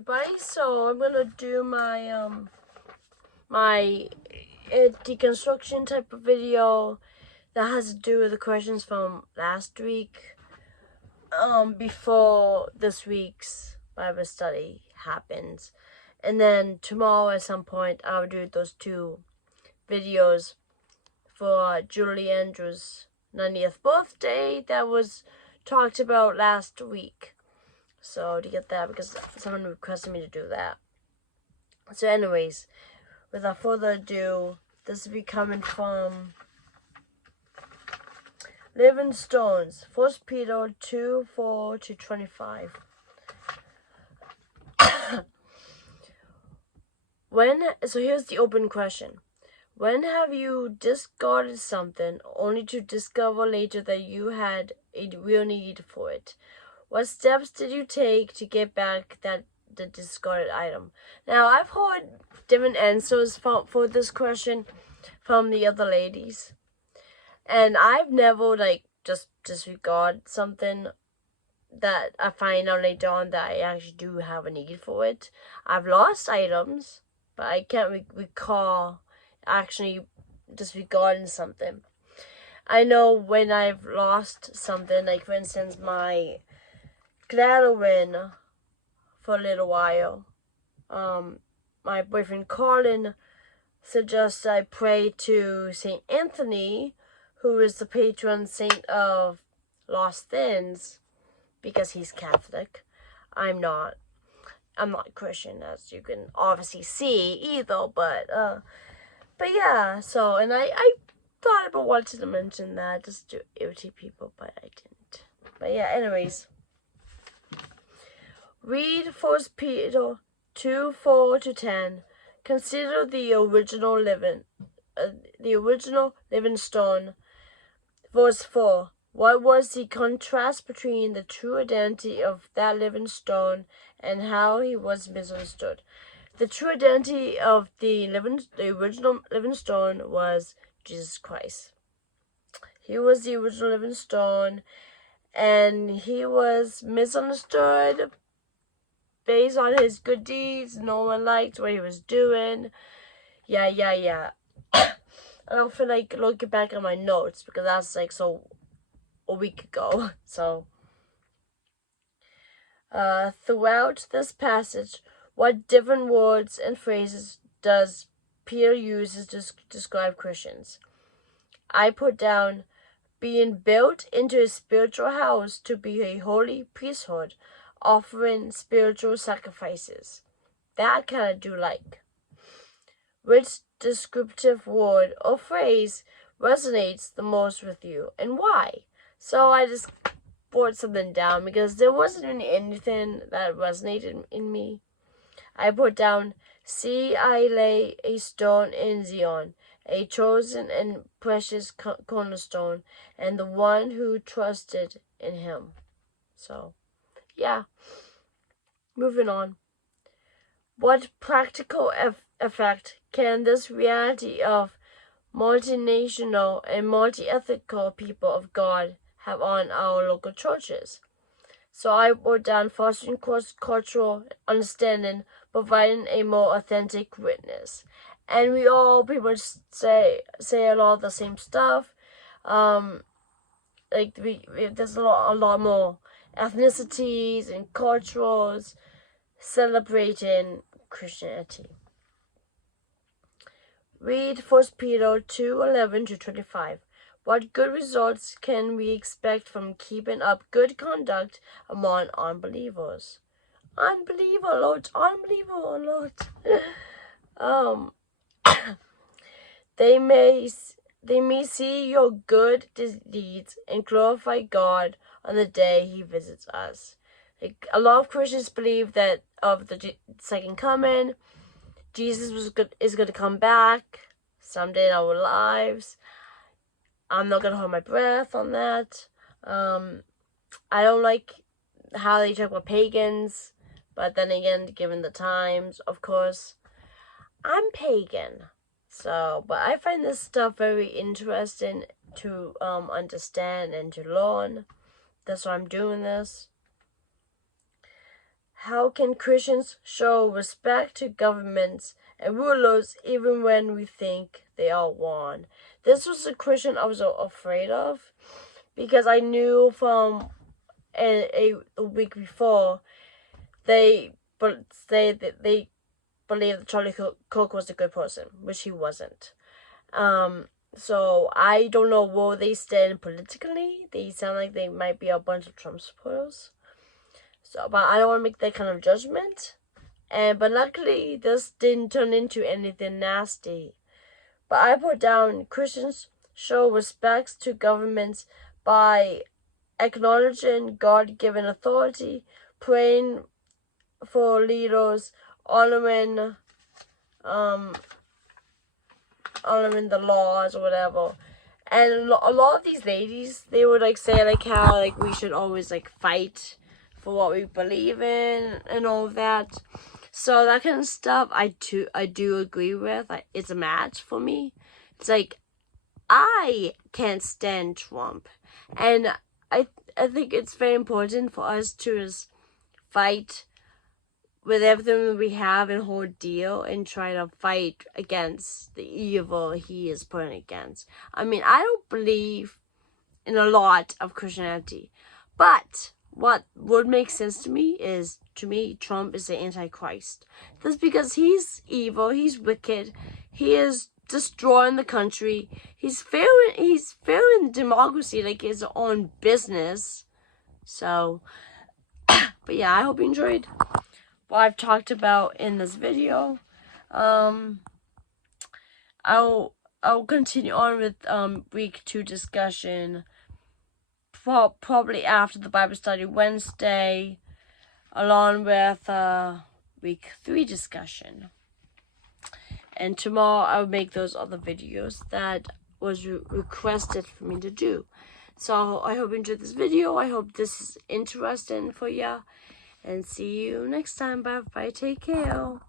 everybody. So I'm gonna do my deconstruction type of video that has to do with the questions from last week before this week's Bible study happens. And then tomorrow at some point I'll do those two videos for Julie Andrews' 90th birthday that was talked about last week. So to get that, because someone requested me to do that. So anyways, without further ado, this will be coming from Living Stones, 1 Peter 2:4-25. So here's the open question. When have you discarded something only to discover later that you had a real need for it? What steps did you take to get back the discarded item? Now, I've heard different answers for this question from the other ladies. And I've never, just disregard something that I find out later on that I actually do have a need for it. I've lost items, but I can't recall actually disregarding something. I know when I've lost something, like for instance, my Gladwin for a little while. My boyfriend Colin suggests I pray to St. Anthony, who is the patron saint of lost things, because he's Catholic. I'm not Christian, as you can obviously see either, but yeah, so, and I thought about wanting to mention that just to irritate people, but I didn't. But yeah, anyways. Read 1 Peter 2:4-10. Consider the original living stone. Verse 4. What was the contrast between the true identity of that living stone and how he was misunderstood? The true identity of the original living stone was Jesus Christ. He was the original living stone, and he was misunderstood based on his good deeds. No one liked what he was doing. Yeah. I don't feel like looking back at my notes because that's so a week ago. So throughout this passage, what different words and phrases does Peter use to describe Christians? I put down being built into a spiritual house to be a holy priesthood, offering spiritual sacrifices. That kind of do like. Which descriptive word or phrase resonates the most with you, and why? So I just wrote something down because there wasn't really anything that resonated in me. I put down, see, I lay a stone in Zion, a chosen and precious cornerstone, and the one who trusted in him. So, yeah. Moving on. What practical effect can this reality of multinational and multi-ethical people of God have on our local churches? So I wrote down fostering cultural understanding, providing a more authentic witness. And we all pretty much say a lot of the same stuff. There's a lot more ethnicities and cultures celebrating Christianity. Read 1 Peter 2:11-25. What good results can we expect from keeping up good conduct among unbelievers? Unbeliever Lord. They may see your good deeds and glorify God on the day He visits us. A lot of Christians believe that of the second coming, Jesus is going to come back someday in our lives. I'm not going to hold my breath on that. I don't like how they talk about pagans, but then again, given the times, of course, I'm pagan. So, but I find this stuff very interesting to understand and to learn. That's why I'm doing this. how can Christians show respect to governments and rulers even when we think they are wrong? This was a question I was afraid of, because I knew from a week before they believed that Charlie Cook was a good person, which he wasn't. So I don't know where they stand politically. They sound like they might be a bunch of Trump supporters. So, but I don't want to make that kind of judgment. But luckily, this didn't turn into anything nasty. But I put down Christians show respect to governments by acknowledging God-given authority, praying for leaders, honoring the laws or whatever. And a lot of these ladies, they would like say like how like we should always like fight for what we believe in and all of that. So that kind of stuff I do agree with. It's a match for me. It's like I can't stand Trump, and I think it's very important for us to just fight with everything we have and hold deal and try to fight against the evil he is putting against. I mean, I don't believe in a lot of Christianity, but what would make sense to me is, Trump is the Antichrist. That's because he's evil, he's wicked, he is destroying the country, he's failing democracy like his own business. So, but yeah, I hope you enjoyed what I've talked about in this video. I'll continue on with week 2 discussion probably after the Bible study Wednesday, along with week 3 discussion. And tomorrow I'll make those other videos that was requested for me to do. So I hope you enjoyed this video. I hope this is interesting for you. And see you next time. Bye. Take care.